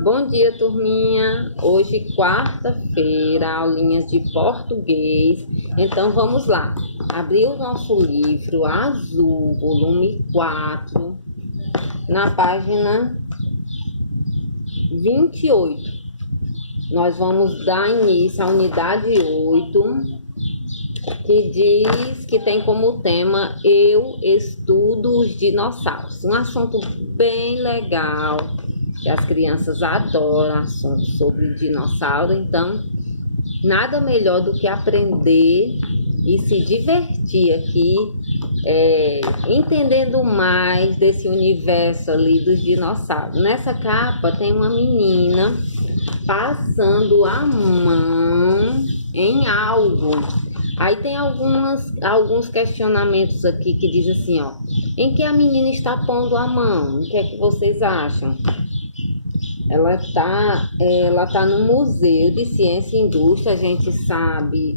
Bom dia, turminha. Hoje, quarta-feira, aulinhas de português. Então, vamos lá. Abrir o nosso livro azul, volume 4, na página 28. Nós vamos dar início à unidade 8, que diz que tem como tema Eu Estudo os Dinossauros. Um assunto bem legal, que as crianças adoram assuntos sobre dinossauro. Então, nada melhor do que aprender e se divertir aqui, entendendo mais desse universo ali dos dinossauros. Nessa capa tem uma menina passando a mão em algo. Aí tem alguns questionamentos aqui que diz assim, ó, em que a menina está pondo a mão? O que é que vocês acham? Ela tá no Museu de Ciência e Indústria, a gente sabe,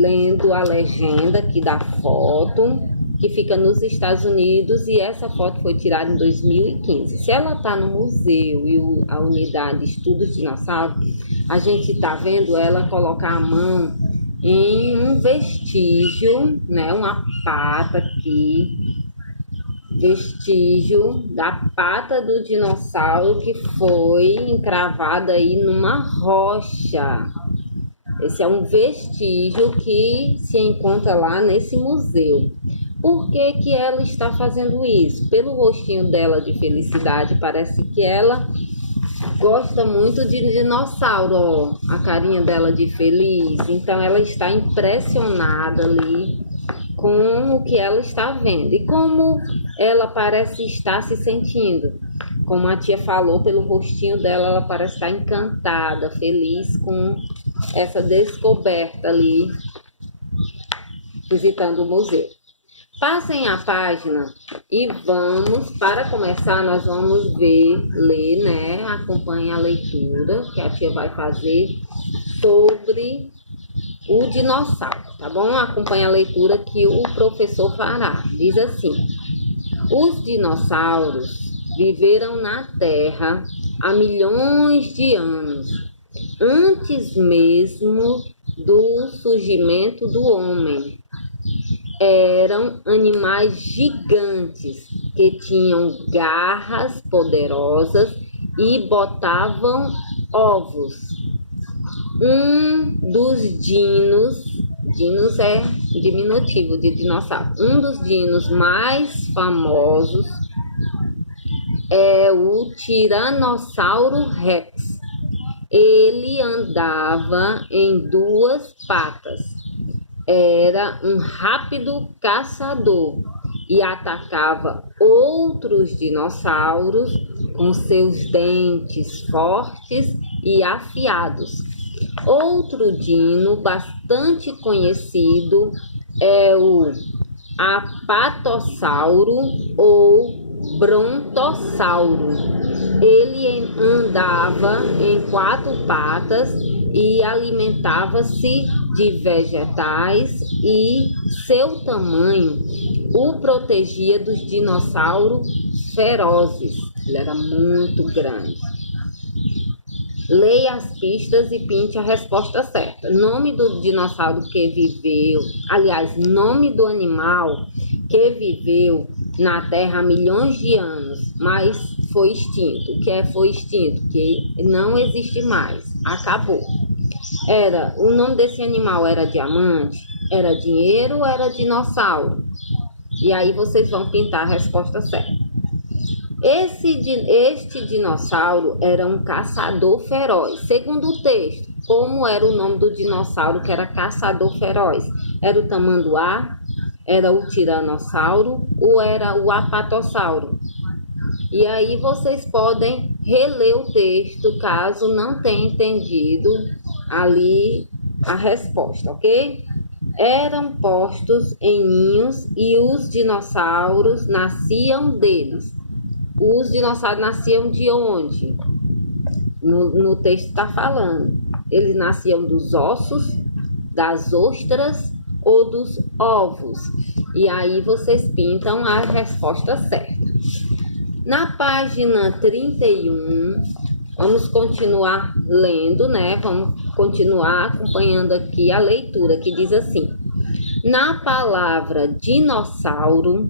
lendo a legenda aqui da foto, que fica nos Estados Unidos, e essa foto foi tirada em 2015. Se ela está no museu e a unidade Estudos Dinossauros, a gente está vendo ela colocar a mão em um vestígio, né, uma pata aqui, vestígio da pata do dinossauro que foi encravada aí numa rocha. Esse é um vestígio que se encontra lá nesse museu. Por que que ela está fazendo isso? Pelo rostinho dela de felicidade, parece que ela gosta muito de dinossauro, ó, a carinha dela de feliz. Então ela está impressionada ali com o que ela está vendo e como ela parece estar se sentindo. Como a tia falou, pelo rostinho dela, ela parece estar encantada, feliz com essa descoberta ali, visitando o museu. Passem a página e para começar, nós vamos ler, né? Acompanhe a leitura que a tia vai fazer sobre o dinossauro, tá bom? Acompanhe a leitura que o professor fará. Diz assim: os dinossauros viveram na Terra há milhões de anos, antes mesmo do surgimento do homem. Eram animais gigantes que tinham garras poderosas e botavam ovos. Um dos dinos é diminutivo de dinossauro, um dos dinos mais famosos é o Tiranossauro Rex. Ele andava em duas patas. Era um rápido caçador e atacava outros dinossauros com seus dentes fortes e afiados. Outro dino bastante conhecido é o Apatossauro ou Brontossauro. Ele andava em quatro patas e alimentava-se de vegetais, e seu tamanho o protegia dos dinossauros ferozes. Ele era muito grande. Leia as pistas e pinte a resposta certa. Nome do dinossauro que viveu, nome do animal que viveu na Terra há milhões de anos, mas foi extinto. O que foi extinto? Que não existe mais. Acabou. O nome desse animal era diamante, era dinheiro ou era dinossauro? E aí vocês vão pintar a resposta certa. Este dinossauro era um caçador feroz. Segundo o texto, como era o nome do dinossauro que era caçador feroz? Era o tamanduá? Era o tiranossauro? Ou era o apatossauro? E aí vocês podem reler o texto caso não tenha entendido ali a resposta, ok? Eram postos em ninhos e os dinossauros nasciam deles. Os dinossauros nasciam de onde? No texto está falando. Eles nasciam dos ossos, das ostras ou dos ovos. E aí vocês pintam a resposta certa. Na página 31, vamos continuar lendo, né? Vamos continuar acompanhando aqui a leitura, que diz assim: na palavra dinossauro,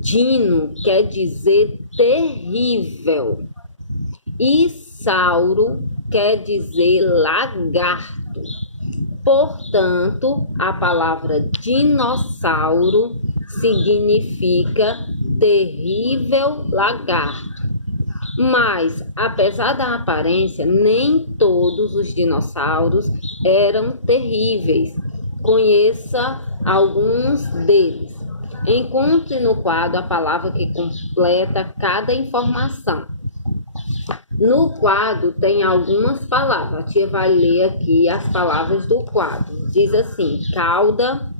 dino quer dizer terrível e sauro quer dizer lagarto. Portanto, a palavra dinossauro significa terrível lagarto. Mas, apesar da aparência, nem todos os dinossauros eram terríveis. Conheça alguns deles. Encontre no quadro a palavra que completa cada informação. No quadro tem algumas palavras. A tia vai ler aqui as palavras do quadro. Diz assim: cauda,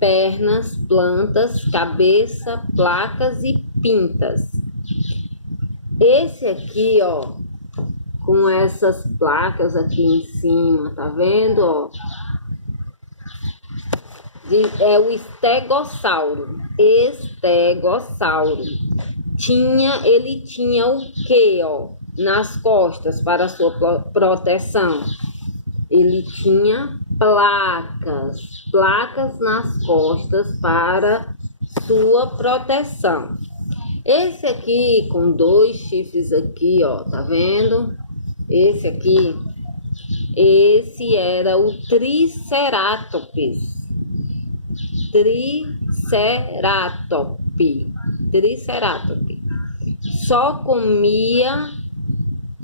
pernas, plantas, cabeça, placas e pintas. Esse aqui, ó, com essas placas aqui em cima, tá vendo, ó? É o estegossauro. Estegossauro. Ele tinha o quê, ó, nas costas para sua proteção? Ele tinha placas nas costas para sua proteção. Esse aqui com 2 chifres aqui, ó, tá vendo? Esse era o Triceratops. Triceratops. Só comia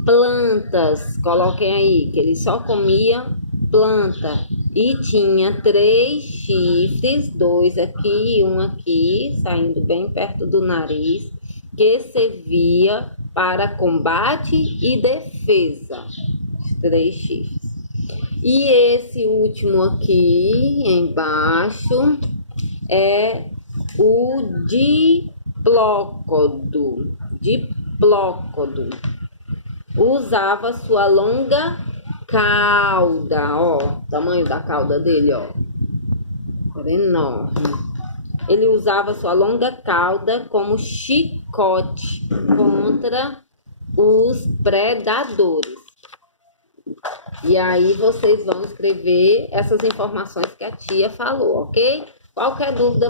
plantas. Coloquem aí que ele só comia planta. E tinha 3 chifres, 2 aqui e 1 aqui, saindo bem perto do nariz, que servia para combate e defesa. Os 3 chifres. E esse último aqui embaixo é o diplócodo. Usava sua longa cauda, ó, tamanho da cauda dele, ó, era enorme. Ele usava sua longa cauda como chicote contra os predadores. E aí vocês vão escrever essas informações que a tia falou, ok? Qualquer dúvida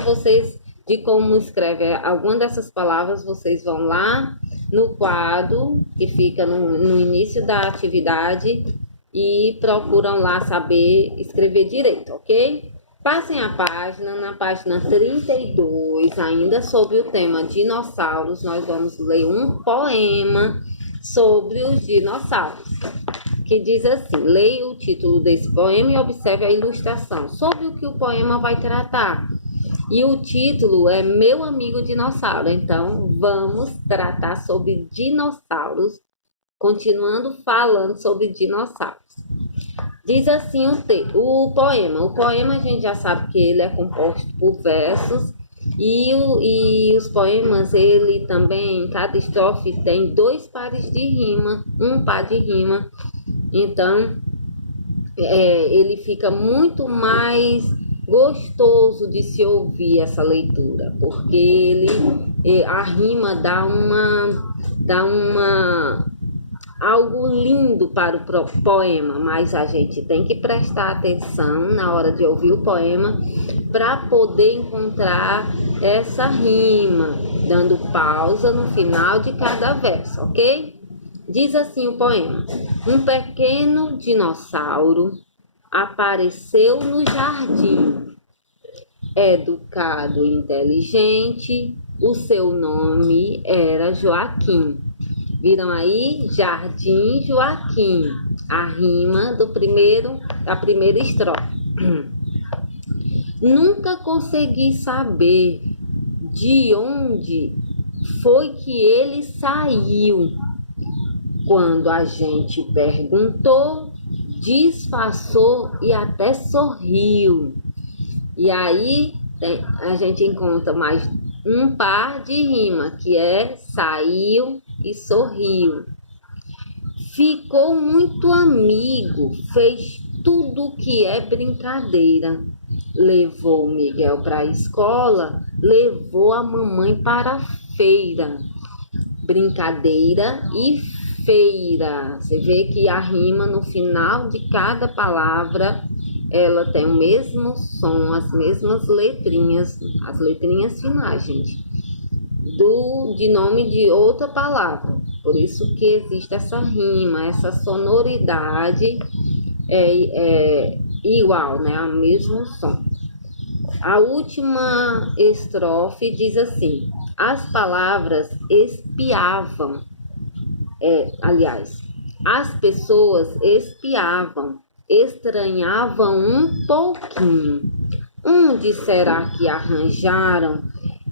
de como escreve alguma dessas palavras, vocês vão lá no quadro que fica no início da atividade e procuram lá saber escrever direito, ok? Passem a página, na página 32, ainda sobre o tema dinossauros, nós vamos ler um poema sobre os dinossauros, que diz assim: leia o título desse poema e observe a ilustração. Sobre o que o poema vai tratar? E o título é Meu Amigo Dinossauro. Então, vamos tratar sobre dinossauros, continuando falando sobre dinossauros. Diz assim o poema. O poema a gente já sabe que ele é composto por versos. E os poemas, ele também, cada estrofe tem 2 pares de rima, um par de rima. Então, ele fica muito mais gostoso de se ouvir essa leitura, porque a rima dá algo lindo para o poema, mas a gente tem que prestar atenção na hora de ouvir o poema para poder encontrar essa rima, dando pausa no final de cada verso, ok? Diz assim o poema: um pequeno dinossauro apareceu no jardim. Educado e inteligente, o seu nome era Joaquim. Viram aí? Jardim Joaquim, a rima da primeira estrofe. Nunca consegui saber de onde foi que ele saiu. Quando a gente perguntou, disfarçou e até sorriu. E aí a gente encontra mais um par de rima, que é saiu e sorriu. Ficou muito amigo, fez tudo que é brincadeira. Levou o Miguel para a escola, levou a mamãe para a feira. brincadeira e feira. Você vê que a rima no final de cada palavra, ela tem o mesmo som, as mesmas letrinhas, as letrinhas finais, gente, de nome de outra palavra. Por isso que existe essa rima, essa sonoridade igual, né? O mesmo som. A última estrofe diz assim: as palavras espiavam, as pessoas espiavam, estranhavam um pouquinho. Onde será que arranjaram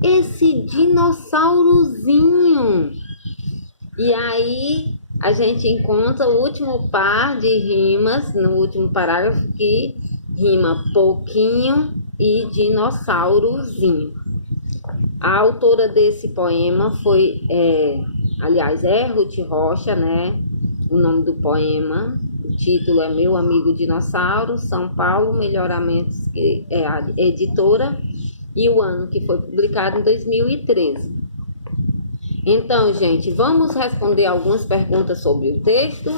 esse dinossaurozinho? E aí a gente encontra o último par de rimas no último parágrafo, que rima pouquinho e dinossaurozinho. A autora desse poema foi, Ruth Rocha, né? O nome do poema, o título é Meu Amigo Dinossauro, São Paulo, Melhoramentos, é a editora, e o ano que foi publicado em 2013. Então, gente, vamos responder algumas perguntas sobre o texto.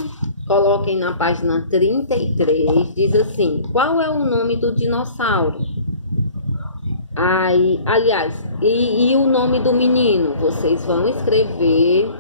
Coloquem na página 33, diz assim: qual é o nome do dinossauro? E o nome do menino? Vocês vão escrever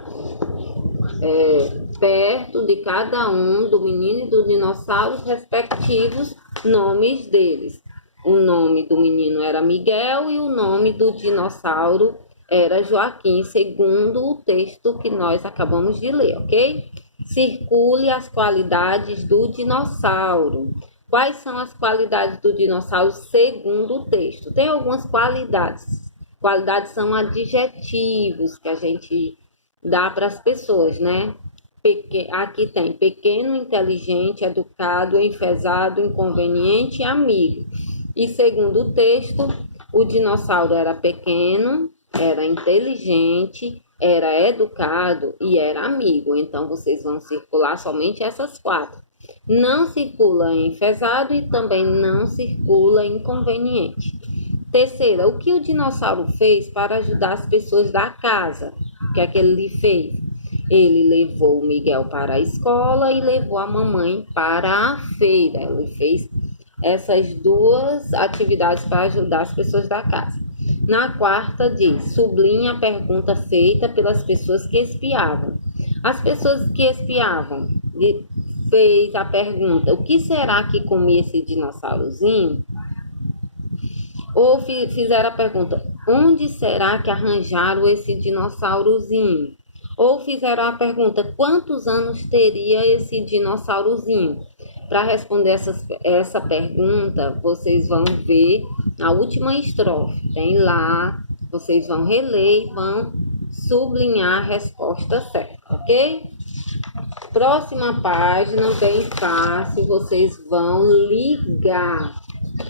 perto de cada um, do menino e do dinossauro, os respectivos nomes deles. O nome do menino era Miguel e o nome do dinossauro era Joaquim, segundo o texto que nós acabamos de ler, ok? Circule as qualidades do dinossauro. Quais são as qualidades do dinossauro segundo o texto? Tem algumas qualidades. Qualidades são adjetivos que a gente dá para as pessoas, né? Aqui tem pequeno, inteligente, educado, enfesado, inconveniente e amigo. E segundo o texto, o dinossauro era pequeno, era inteligente, era educado e era amigo. Então, vocês vão circular somente essas 4. Não circula enfesado e também não circula inconveniente. Terceira, o que o dinossauro fez para ajudar as pessoas da casa? O que é que ele fez? Ele levou o Miguel para a escola e levou a mamãe para a feira. Ele fez essas 2 atividades para ajudar as pessoas da casa. Na quarta diz: sublinha a pergunta feita pelas pessoas que espiavam. As pessoas que espiavam fez a pergunta: o que será que comia esse dinossaurozinho? Ou fizeram a pergunta: onde será que arranjaram esse dinossaurozinho? Ou fizeram a pergunta: quantos anos teria esse dinossaurozinho? Para responder essa pergunta, vocês vão ver a última estrofe. Tem lá, vocês vão reler e vão sublinhar a resposta certa, ok? Próxima página, bem fácil, vocês vão ligar.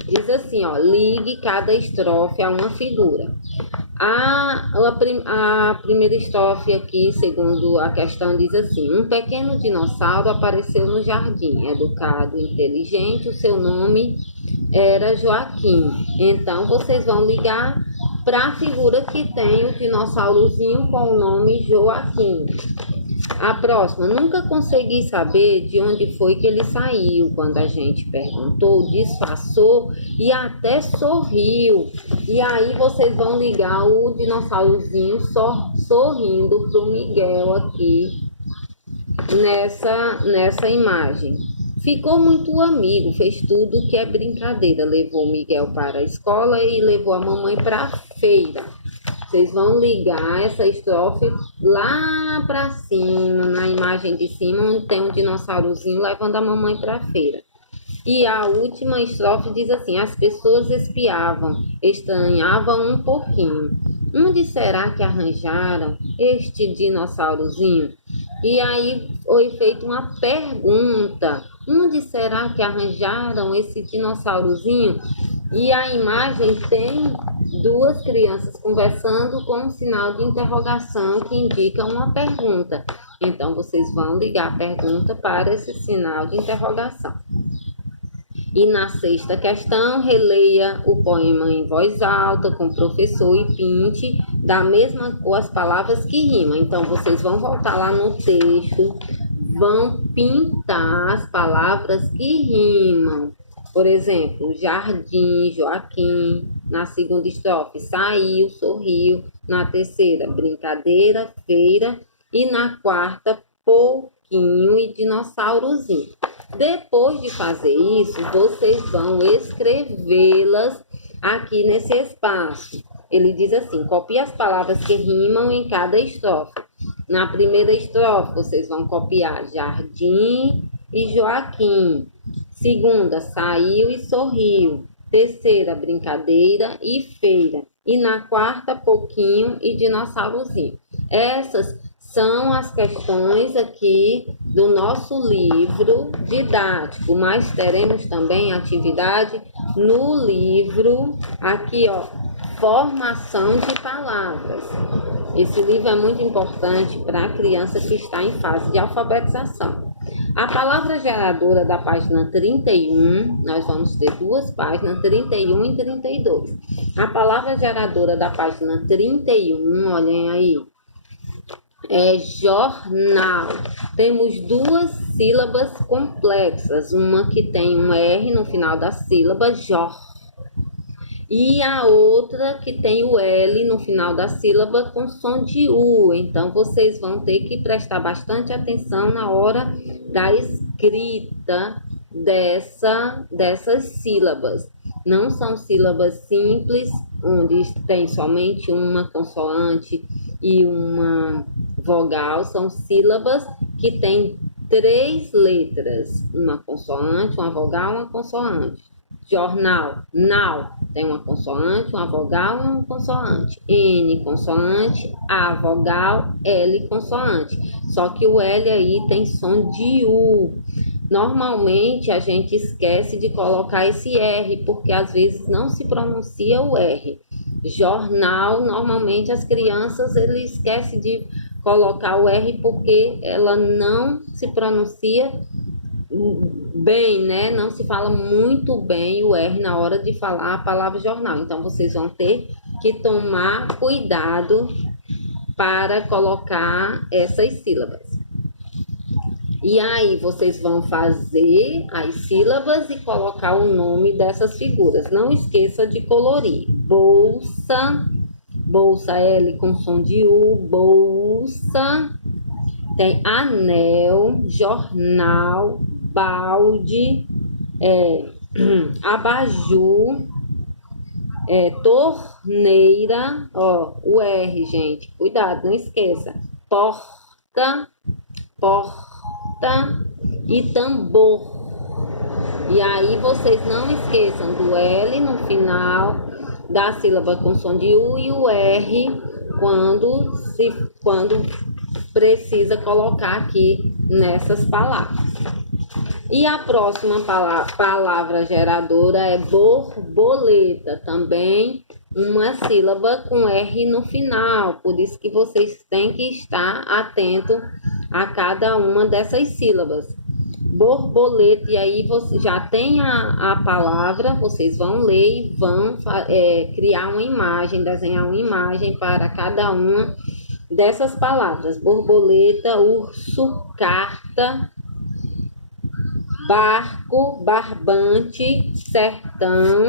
Diz assim, ó, ligue cada estrofe a uma figura. A primeira estrofe aqui, segundo a questão, diz assim: um pequeno dinossauro apareceu no jardim, educado, inteligente, o seu nome era Joaquim. Então, vocês vão ligar para a figura que tem o dinossaurozinho com o nome Joaquim. A próxima: nunca consegui saber de onde foi que ele saiu. Quando a gente perguntou, disfarçou e até sorriu. E aí vocês vão ligar o dinossaurozinho sorrindo pro Miguel aqui nessa imagem. Ficou muito amigo, fez tudo que é brincadeira. Levou o Miguel para a escola e levou a mamãe para a feira. Vocês vão ligar essa estrofe lá para cima, na imagem de cima, onde tem um dinossaurozinho levando a mamãe para a feira. E a última estrofe diz assim: as pessoas espiavam, estranhavam um pouquinho. Onde será que arranjaram este dinossaurozinho? E aí foi feita uma pergunta: onde será que arranjaram esse dinossaurozinho? E a imagem tem 2 crianças conversando com um sinal de interrogação que indica uma pergunta. Então, vocês vão ligar a pergunta para esse sinal de interrogação. E na sexta questão, releia o poema em voz alta com o professor e pinte com as palavras que rimam. Então, vocês vão voltar lá no texto, vão pintar as palavras que rimam. Por exemplo, jardim, Joaquim. Na segunda estrofe, saiu, sorriu. Na terceira, brincadeira, feira. E na quarta, pouquinho e dinossaurozinho. Depois de fazer isso, vocês vão escrevê-las aqui nesse espaço. Ele diz assim, copie as palavras que rimam em cada estrofe. Na primeira estrofe, vocês vão copiar jardim e Joaquim. Segunda, saiu e sorriu. Terceira, brincadeira e feira. E na quarta, pouquinho e dinossaurozinho. Essas são as questões aqui do nosso livro didático, mas teremos também atividade no livro, aqui ó, formação de palavras. Esse livro é muito importante para a criança que está em fase de alfabetização. A palavra geradora da página 31, nós vamos ter duas páginas, 31 e 32. A palavra geradora da página 31, olhem aí, é jornal. Temos duas sílabas complexas, uma que tem um R no final da sílaba, jor, e a outra que tem o L no final da sílaba com som de U. Então, vocês vão ter que prestar bastante atenção na hora da escrita dessas sílabas. Não são sílabas simples, onde tem somente uma consoante e uma vogal, são sílabas que têm 3 letras, uma consoante, uma vogal, uma consoante. Jornal, nau, tem uma consoante, uma vogal e uma consoante. N, consoante, A, vogal, L, consoante. Só que o L aí tem som de U. Normalmente a gente esquece de colocar esse R, porque às vezes não se pronuncia o R. Jornal, normalmente as crianças eles esquecem de colocar o R porque ela não se pronuncia bem, né? Não se fala muito bem o R na hora de falar a palavra jornal. Então, vocês vão ter que tomar cuidado para colocar essas sílabas. E aí, vocês vão fazer as sílabas e colocar o nome dessas figuras. Não esqueça de colorir. Bolsa, bolsa L com som de U, bolsa. Tem anel, jornal, balde, abajur, torneira, ó, o R, gente, cuidado, não esqueça. Porta, porta e tambor. E aí vocês não esqueçam do L no final da sílaba com som de U e o R quando precisa colocar aqui nessas palavras. E a próxima palavra geradora é borboleta, também uma sílaba com R no final, por isso que vocês têm que estar atento a cada uma dessas sílabas. Borboleta, e aí você já tem a palavra, vocês vão ler e vão criar uma imagem, desenhar uma imagem para cada uma dessas palavras. Borboleta, urso, carta, barco, barbante, sertão.